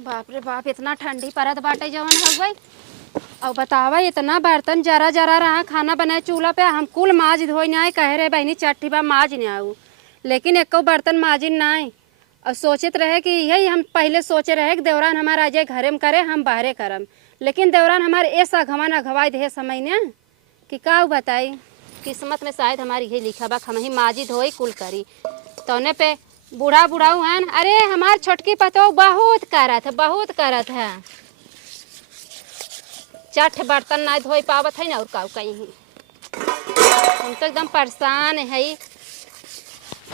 बाप रे बाप, इतना ठंडी परत बाटे जवन हो गई। और बतावा इतना बर्तन जरा जरा रहा खाना बनाए चूल्हा पे, हम कुल माज धोई ना कह रहे बहनी चट्टी बा माज नहीं आऊ, लेकिन एको बर्तन माजिन ना। और सोचत रहे कि यही हम पहले सोचे रहे कि देवरान हमारा आ जाए घरे में करे, हम बाहरे करम, लेकिन देवरान हमारे ऐसा घमन अघवाई दे समय ने कि का बताई। किस्मत में शायद हमारी यही लिखा बा हम ही माजी धोई कुल करी। तौने पे बूढ़ा बूढ़ाऊ हैं, अरे हमार छोटकी पतो बहुत करत है। चट बर्तन ना धोई पावत है ना, और का कहीं हम तो एकदम परेशान है।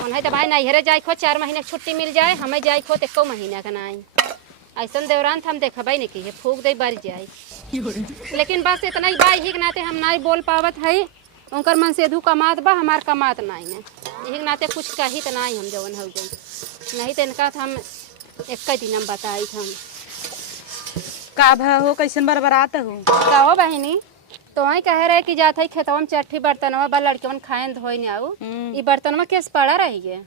उन्हें तो भाई नैहरे जाए खो 4 महीने की छुट्टी मिल जाए, हमें जाए खो 1 महीना का नहीं। ऐसा देवरान था हम देखबे नहीं की फूक दे बढ़ जाए, लेकिन बस इतना ही बाई ही नाते हम नहीं बोल पावत है। उनकर मन से धू कमात बा, हमार कमात नहीं है, यही नाते कुछ कही तो नहीं हम जवन हो गई। नहीं तो इनका हम एक दिन हम बताई हम का भा हो कैसन बरबरात हो कहो बहनी। तो वही कह रहे कि जाते खेतवा में चट्ठी बर्तनवा बा लड़कियों खाए धोई नहीं आऊ, ये बर्तनवा केस पड़ा रही है।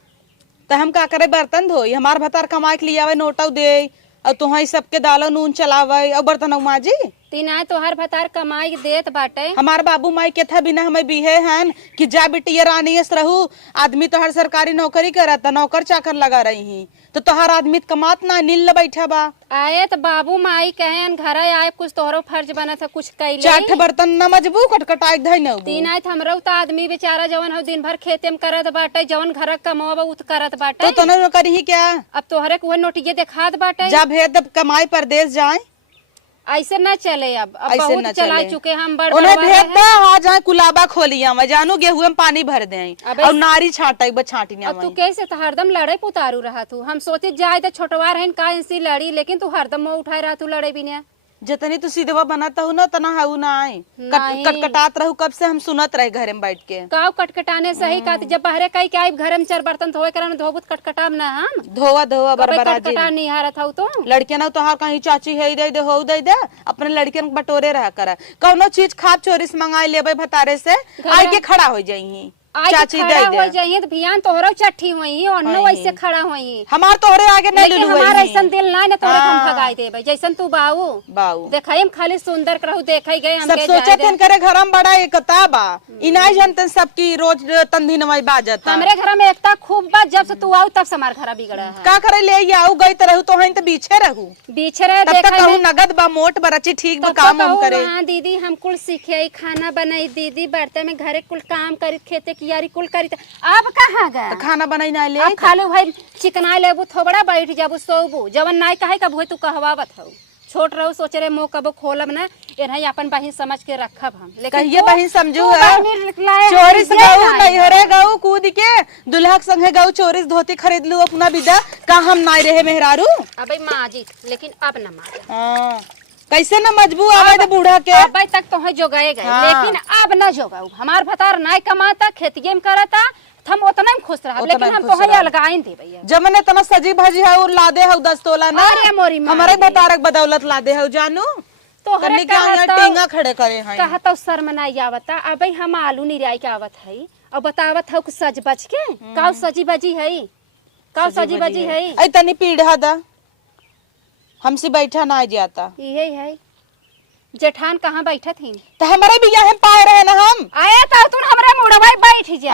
तो हम का करे बर्तन धोई, हमार भतार कमाए के लिए आवे नोटा दे और तुहा सबके दालो नून चलावे और बर्तन माजी। तीन आए तो हर भतार कमाई देत बाटे। हमार बाबू माई के था बिना हमें बीहे हन कि जा बिटिया रानी रहू। आदमी तो हर सरकारी नौकरी करता, नौकर चाकर लगा रही ही, तो तोहर आदमी कमात ना नील बैठा बा। आए तो बाबू माई कहे घर आए कुछ तोहरो फर्ज बना था कुछ कैले। चाठ बर्तन न मजबू कटकटाई धई न तीन आए हमरो तो आदमी बेचारा जवन हो दिन भर खेते में करत बाटे, जवन घर कमावा उत करत बाटे। तो न करी ही क्या, अब तोहरे को नोटिये दिखात बाटे जा भेद कमाई परदेश जाए। ऐसे न चले, अब ऐसे बहुत न चला चले। चुके हम बड़ उन्हें भेद दे हाँ जाए कुलाबा खोलिया मैं जानू गेहूं में पानी भर दे और नारी छाटा छाटी ना। तू कैसे तो हरदम लड़े पुतारू रहा तू, हम सोचे जाए तो छोटवा रहन का इंसी लड़ी, लेकिन तू हरदम मुंह उठाए रहा तू लड़े भी नहीं। जितनी तू सीधवा बनाता हूँ ना तना हाउ ना आए कटकटात रहू। कब से हम सुनत रहे घरे में बैठ के काव कटकटाने सही का जब बाहरे कई के आई घर में 4 बर्तन धोए करन धोबुत कटकटाम ना हम धोवा धोवा बरबरा कटकटा निहारत हऊ। तो लड़कियां ना तोहार कहीं चाची है दे हो दे अपने लड़कियन बटोरे रहा कर, कौनो चीज खाप चोरी से मंगाई लेबे भतारे से आई के खड़ा हो जाई चाची दे हो जाइए तो भियान तोहरो चट्ठी होई और नो ऐसे खड़ा होई। हमार तोहरे आगे नहीं लेकिन हमारा ऐसन दिल ना तोहरे हम भगाई देबे जैसन तू बाऊ देखाई हम खाली सुंदर करहु देखई गए हम सब सोचत हन करे घर में बड़ा एकता बा, इनाई जनतन सबकी रोज तंधी नवाई बाजत। हमरे घर में एकता खूब बा, जब से तू आऊ तब से हमार घर बिगड़ा है। का करे ले आऊ गई त रहू तो हन त बीछे रहू बीछे रहे तब तक कहू नगद बा मोट बरची ठीक बा काम हम करे। हां दीदी हम कुल सीखे खाना बनाई, दीदी बर्तन में घरे कुल काम करी खेते की यारी कुल करी। अब कहाँ गया खाना बनाई ना ले खाली भाई चिकना लेबू थोबड़ा बैठ जाबू सोबू जवन नाई कहे कब तू कहवावत हो। छोट रहू सोचे रे मुंह कबो खोलब ना, एनही अपन बहिन समझ के रखब हम। लेकिन कहिए बहिन समझू है चोरी से गऊ नहीं हरे गऊ कूद के दुल्हा के संगे गऊ चोरी से धोती खरीद लू अपना विदा का हम नाई रहे मेहरारू। अबे माजी लेकिन अब न मार हां कैसे न मजबू आवे दे बूढ़ा के अबे तक तो है जोगाए गए लेकिन अब न जोगाऊ। हमार भतार नाई कमाता खेतिये में करता हम उतना ही खुश रहा, लेकिन हम तो है अलगाइन दे भैया जमने तना सजी भजी है और लादे है 10 तोला ना हमारे भतारक बदौलत लादे है जानू तो हरे का टेंगा खड़े करे हैं कहा तो शर्म नहीं आवता। अबे हम आलू निराई के आवत है और बतावत हो कि सज बज के काऊ सजी बजी है काऊ सजी बजी है ऐ तनी पीढ़ा दा हमसे बैठा ना जाता। यही है जेठान कहाँ बैठा थी तो हमारे भी यहाँ पाए रहे ना हम आया तो तू हमरे मुड़वा बैठ जा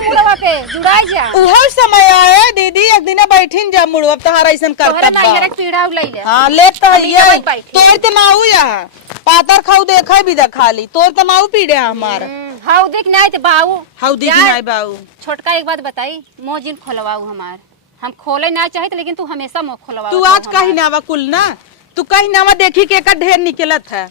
मुड़वा पे जुड़ाई जा उहो समय आए दीदी एक दिन बैठिन जा मुड़वा तोहार ऐसन करता बा तोहरे पीड़ा ले ले। हां लेत तो है तोर त नाऊ यहाँ पातर खाऊ देखै भी दा खाली तोर त नाऊ पीड़े हमार हाउ देख नहीं त बाऊ हाउ देख नहीं बाऊ। छोटका एक बात बताई मोजिन खोलवाऊ हमार हम खोले ना चाहत लेकिन तू हमेशा मुंह खोलवाऊ। तू आज कहीं नावा कुल ना तू कहीं नावा देखी के का ढेर निकलत है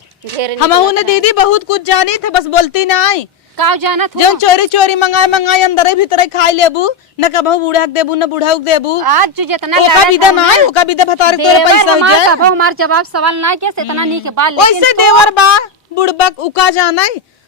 हमहू ने दीदी बहुत कुछ जानी थे बस बोलती ना आई का जाना था जो चोरी चोरी मंगाए अंदर भीतर खाई लेबू न कबहू बूढ़ा देबू न बूढ़ा देबू आज जो जितना ओका विदा ना है ओका विदा भतार तोरे पैसा हो जाए कबो हमार जवाब सवाल ना के इतना नहीं के बाल ओइसे देवर बा बुड़बक उका जाना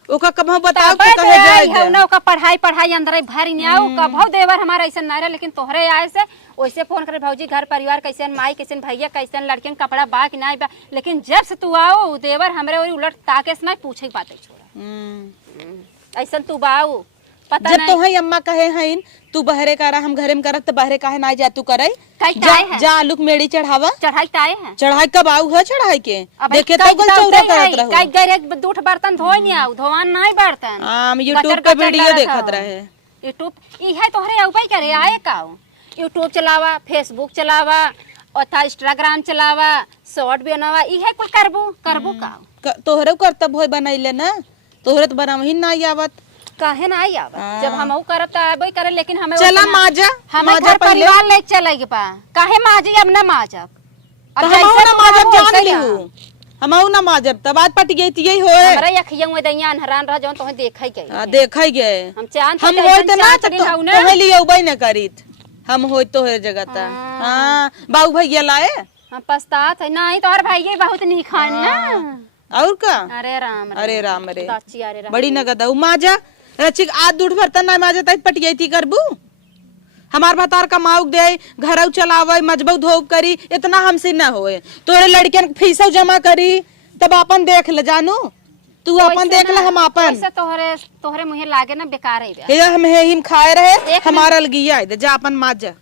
ओका कबहू बताओ के कहे जाए है ना ओका पढ़ाई अंदर भर नहीं आओ कबो देवर हमारा ऐसा ना रहे। लेकिन तोहरे आए से ओइसे फोन करे भौजी घर परिवार कैसे माई कैसे भैया कैसे लड़के कपड़ा बा कि ना बा, लेकिन जब से तू आओ देवर हमरे और उलट ताके से ना पूछे बातें छोड़ा ऐसा तू बाऊ पता जब नहीं तो है अम्मा कहे हईन तू बहरे करा हम घरे में करत तो बहरे काहे ना जा तू करे कई जा टाए है जा आलू के मेड़ी चढ़ावा चढ़ाई टाए है चढ़ाई कब आऊ है चढ़ाई के अब देखे कई तो गल चौरा करत रहू कई गरे दूठ बर्तन धोई नहीं आऊ धोवान नहीं बर्तन हम यूट्यूब गटर पे गटर वीडियो करत देखत हव। रहे यूट्यूब इहे तोहरे औबई करे आए काऊ यूट्यूब चलावा फेसबुक चलावा और इंस्टाग्राम चलावा शॉर्ट बनावा इहे कुल करबू काऊ तोहरे कर्तव्य होय बनैले ना तोहरे तो बनावही ना आवत काहे ना आई आवा जब हम करब त आबे करे लेकिन हमें चला माजा हमें माजा घर पहले परिवार ले चले के पा काहे माजी अब ना माजब तो अब हम जैसे ना तू माजब कहू जान वैसे लिहू जा। हम ना माजब तब बात पट गई थी यही होए हमरा यखिया में दैया अनहरान रह जौन तोहे देखै गई देखै गए हम चांद हम पे होय जैसन त ना चांद दिन हऊ ना तोहे लिए उबई न करीत हम होय तोहर जगह ता हां बाऊ भैया लाए हम पछतात है नहीं तोहर भाई बहुत निखान ना और का अरे राम अरे राम रे दाची अरे राम बड़ी नगद है माजा रचिक आज दूध बर्तन ना माजा तई पट गई थी करबू हमार भतार कमाऊ दे घरऊ चलावे मजबू धोब करी इतना हमसे ना होए तोरे लड़कियन फीसौ जमा करी तब अपन देख ले जानू तू अपन देख ले हम अपन ऐसे तोहरे तोहरे मुहे लागे ना बेकार है बे हे हम हे हिम खाए रहे एक हमारा अलगिया है जा अपन माजा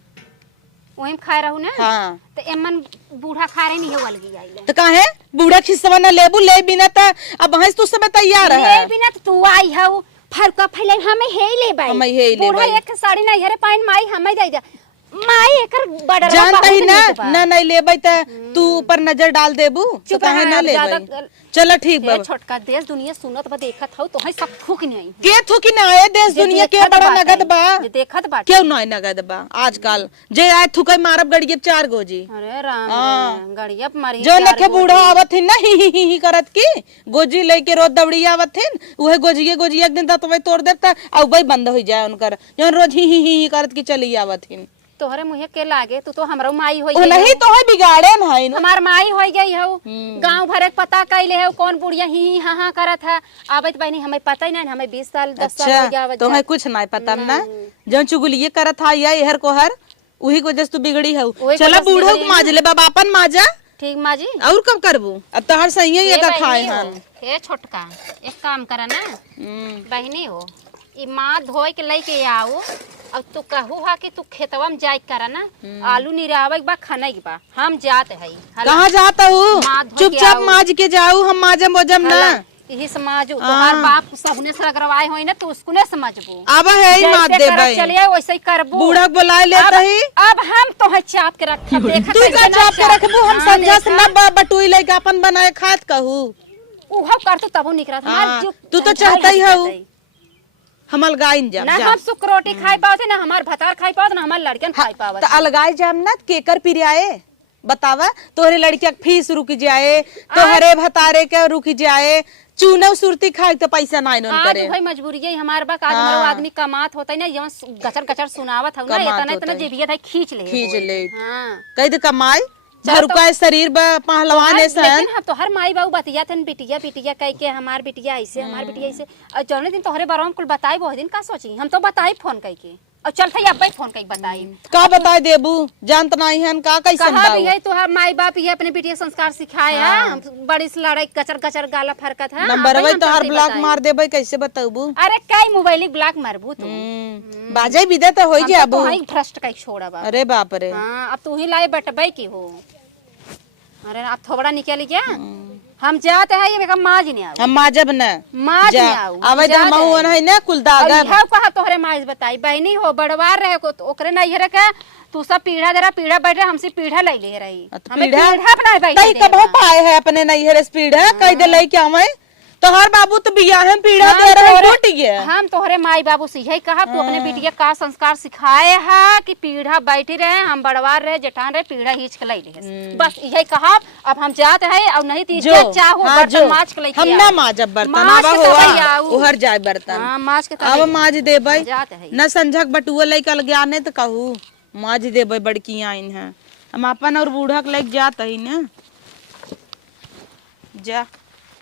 ओहिम खाए रहू ना हाँ तो एमन बूढ़ा खा रहे नहीं वाल गई आइले तो काहे बूढ़ा खिस्सवा ना लेबू ले बिना त अब भैंस तू सब तैयार है ले बिना तो तू आई हऊ फरका फैले हमें हे ले बाई हमें हे ले बूढ़ा बाई। एक साड़ी नहीं हरे पाइन माई हमें दे जा माई एकर बड़र जानता ही ना ना नहीं लेबै त तू ऊपर नजर डाल देबू तो चुप काहे रहा, ना अब लेबै ज्यादा- चलो ठीक बा छोटका देश दुनिया सुनत बा देखत हऊ तोहे सब थूक नहीं आई के थुकी ना आए देश दुनिया के बड़ा नगद बा जे देखत बा क्यों ना नगद बा आजकल जे आए थुकै मारब गड़िए 4 गोजी अरे राम रे, गड़िया पे मारी जो नखे बूढ़ा आवत हिन ना ही करत की गोजी लेके रोज दौड़ी आवत हिन उहे गोजी एक दिन दतवे तोड़ देता औ बई बंद हो जाए उनकर जौन रोज ही करत की चली आवत हिन तोहरे मुहे के लागे तू तो हमरो माई होई ओ गई नहीं तो है बिगाड़े न है हमार माई होई गई हऊ गांव भरे के पता कैले है कौन बुढ़िया ही हाँ करत है आबत बहनी हमें पता ही नहीं हमें 20 साल 10 साल हो गया अच्छा तो मैं कुछ नहीं पता ना जौन चुगलिए करत हा या एहर को हर उही को जस तू बिगड़ी हऊ वही चला वजह से बूढ़ो बिगड़ी माज ले बाबा अपन माजा ठीक माँ जी और कब करबू अब तो हर सही है ये का खाए हन हे छोटका एक काम करा ना बहनी हो ई माँ धोए के लेके आओ अब तू कहू हा कि तू खेतवा में जाए करा ना आलू निरावे के बा खने के बा हम जाते है कहाँ जाता हूँ माँ धो के चुपचाप आओ। माज के जाऊ हम माजम मोजम ना यही समझ तोहार बाप सबने से रगरवाए होई ना तू उसको ने समझबू अब है ही माज दे भाई चलिए वैसे ही करबू बूढ़ा बुलाए लेता ही अब हम तो चाप के रख देखत तू का चाप के रखबू हम समझा से ना बटुई लेके अपन बनाए खात कहू उहो कर तू तबो निकरत हाँ, तू तो चाहता ही हऊ हमल गाइन जा ना हम सुख रोटी खाई पावते ना हमार भतार खाई पावत ना हमार लड़कन खाई पावत तो अलगाई जाम ना केकर पिरियाए बतावा तोहरे लड़किया के फीस रुक जाए तोहरे भतारे के रुक जाए चूनव सुरती खाए तो पैसा ना इनन आज करे भाई मजबूरी है हमार बा आज हमारो आदमी कमात होता है ना जवन गचर गचर सुनावत हौ ना कमात इतना इतना होतई। जेबिया था खींच ले खींच ले हां कई दे कमाई झरुका शरीर बा पहलवान है सन लेकिन हम तोहर माई बाबू बतिया थन बिटिया बिटिया कह के हमार बिटिया ऐसे हमार बिटिया ऐसे और जौने दिन तोहरे बारे में कुल बताई बहुत दिन का सोची हम तो बताई फोन कह के और चल थई अब फोन कह बताई का बताए देबू जानत नहीं हन का कैसन कहा बाऊ भी है तोहर माई बाप ये अपने बिटिया संस्कार सिखाया हम बड़ी से लड़ाई कचर कचर गाला फरकत है नंबर वही तो हर ब्लॉक मार देबे कैसे बताबू अरे कई मोबाइल ब्लॉक मारबू तू बाजे विदे तो होई जे अबू तो भ्रष्ट कई छोड़ब अरे बाप रे हाँ अब तू ही लाई बटबै की हो अरे अब थोड़ा निकल गया हम जाते हैं ये माज नहीं आओ हम माजब न माज जा नहीं आओ आवे जा महू है ना कुल दागा कहा तोहरे माज बताई बहनी हो बड़वार रहे को तो ओकरे नहीं रहे के तू सब पीढ़ा दे रहा पीढ़ा बैठ रहा हमसे पीढ़ा ले ले रही हमें पीढ़ा अपना बैठ तई कबो पाए है अपने नहीं है स्पीड है कई दे लई क्या मैं तो हर बाबू तो बिया है पीढ़ा दे रहा है टूट गया हम तोहरे माई बाबू से यही कहा तू अपने बिटिया का संस्कार सिखाए है कि पीढ़ा बैठी रहे हम बड़वार रहे जेठान रहे पीढ़ा हिच के ले बस यही कहा अब हम जाते हैं और नहीं तो जो चाहो हाँ, बर्तन जो माज के लेके हम ना माजब बर्तन माज आवा के तबई होआ आऊ। उहर जाए बर्तन हाँ माज के अब माज देबै जाते है न संझक बटुआ लई कल ज्ञाने तो कहू माज देबै बड़की आइन है हम अपन और बूढ़ा के लेके जात ही ना जा